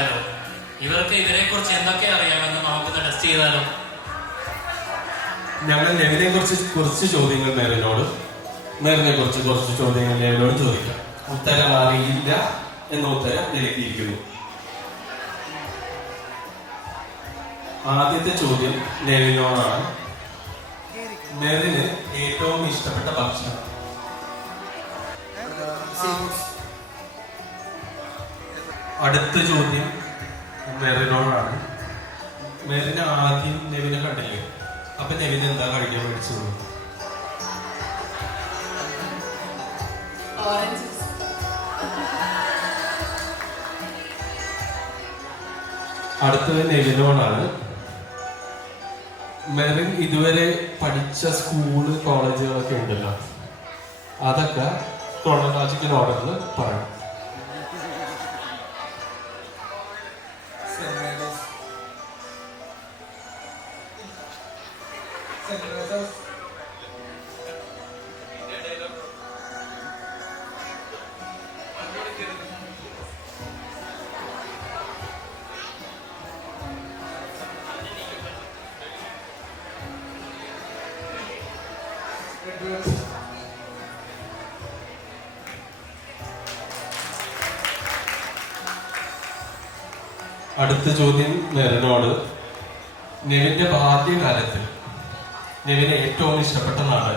ആയല്ലോ. ഇവർക്ക് ഇവരെ കുറിച്ച് എന്തൊക്കെ അറിയാമെന്ന് നമുക്കൊന്ന് ടെസ്റ്റ് ചെയ്താലോ? ഞങ്ങൾ നെവിനെ കുറിച്ച് കുറച്ച് ചോദ്യങ്ങൾ മേറിനെ കുറിച്ച് കുറച്ച് ചോദ്യങ്ങൾ നെവിനോട് ചോദിക്കാം. ഉത്തരം അറിയില്ല എന്ന ഉത്തരം നൽകിയിരിക്കുന്നു. ആദ്യത്തെ ചോദ്യം നെവിനോടാണ്. മെറിന് ഏറ്റവും ഇഷ്ടപ്പെട്ട ഭക്ഷണം? അടുത്ത ചോദ്യം മെറിനോടാണ്. മെറിന് ആദ്യം നെവിനെ കണ്ടില്ലേ, അപ്പൊ നെവിന് എന്താ കഴിക്കാൻ മേടിച്ചത്? അടുത്തത് നെവിനോടാണ്. മെറിൻ ഇതുവരെ പഠിച്ച സ്കൂള് കോളേജുകളൊക്കെ ഉണ്ടല്ലോ, അതൊക്കെ ക്രോണോളജിക്കൽ ഓർഡറിൽ പറയണം. അടുത്ത ചോദ്യം മെറിനോട്. നെവിന്റെ ബാല്യകാലത്തിൽ നെവിന് ഏറ്റവും ഇഷ്ടപ്പെട്ട നാട്?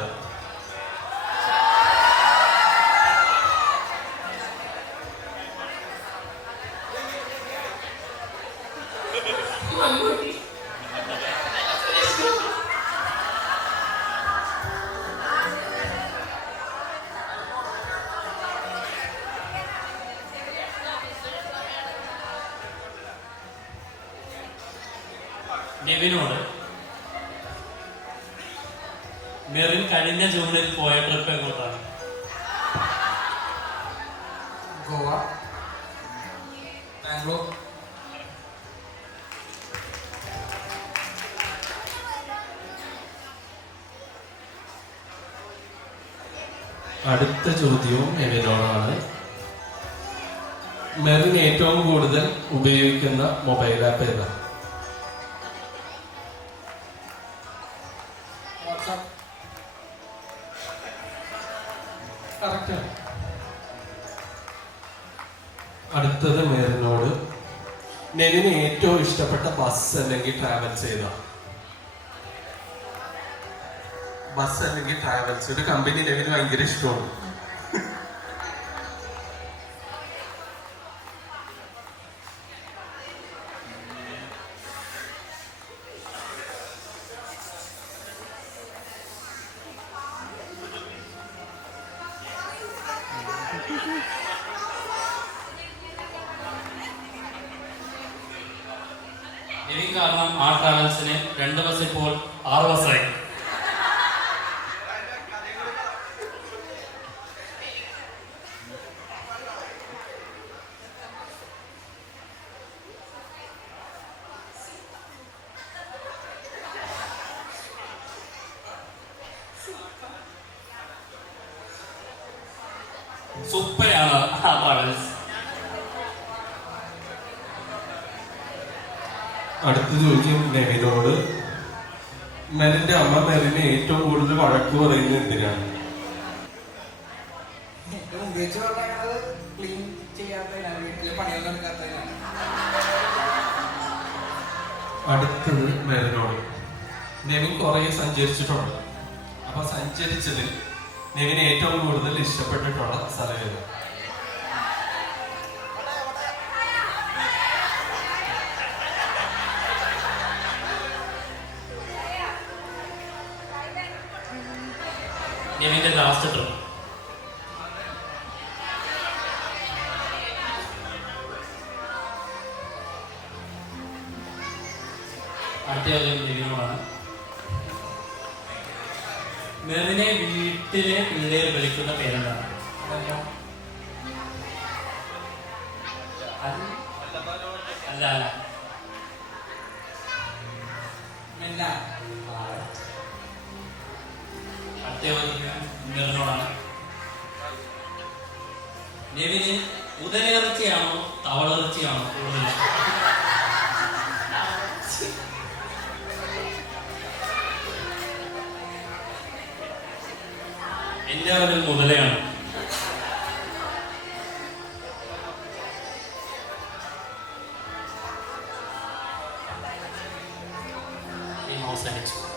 നെവിനോട്, മെറിൻ കഴിഞ്ഞ ജൂണിൽ പോയ ട്രിപ്പ് എങ്ങോട്ടാണ്? ഗോവ, ബാംഗ്ലൂർ. അടുത്ത ചോദ്യവും നെവിനോടാണ്. മെറിൻ ഏറ്റവും കൂടുതൽ ഉപയോഗിക്കുന്ന മൊബൈൽ ആപ്പ് ഏതാ? അടുത്തത് മെറിനോട്. നെവിന് ഏറ്റവും ഇഷ്ടപ്പെട്ട ബസ് അല്ലെങ്കിൽ ട്രാവൽസ് ഏതാ? ബസ് അല്ലെങ്കിൽ ട്രാവൽസ്, ഒരു കമ്പനി നെവിന് ഭയങ്കര ഇഷ്ടമാണ്. നെവിൻ കാരണം ആ ട്രാവൽസിന് 2 ബസ് ഇപ്പോൾ 6 ബസ്സായി. സൂപ്പറാണ് ആ ട്രാവൽസ്. അടുത്ത ചോദ്യം നെവിനോട്. മെറിന്റെ അമ്മ മെറിനെ ഏറ്റവും കൂടുതൽ വഴക്ക് പറയുന്നത് എന്തിനാണ്? അടുത്തത് മെറിനോട്. നെവിൻ കുറെ സഞ്ചരിച്ചിട്ടുണ്ട്, അപ്പൊ സഞ്ചരിച്ചതിൽ നെവിന് ഏറ്റവും കൂടുതൽ ഇഷ്ടപ്പെട്ടിട്ടുള്ള സ്ഥലം ഏത്? നെവിന്റെ ലാസ്റ്റ് ട്രിപ്പ്. അടുത്ത ചോദ്യം നെവിനോടാണ്. മെറിനെ വീട്ടിലെ പിള്ളേർ വിളിക്കുന്ന പേരെന്താണ്? അല്ല അല്ല അടുത്ത ചോദ്യം മെറിനോടാണ്. നെവിന് ഉദരയിറച്ചിയാണോ തവളർച്ചയാണ് കൂടുതൽ ഇഷ്ടം. എന്റെ ഒരു മുതലയാണ്. അവസാനിച്ചു.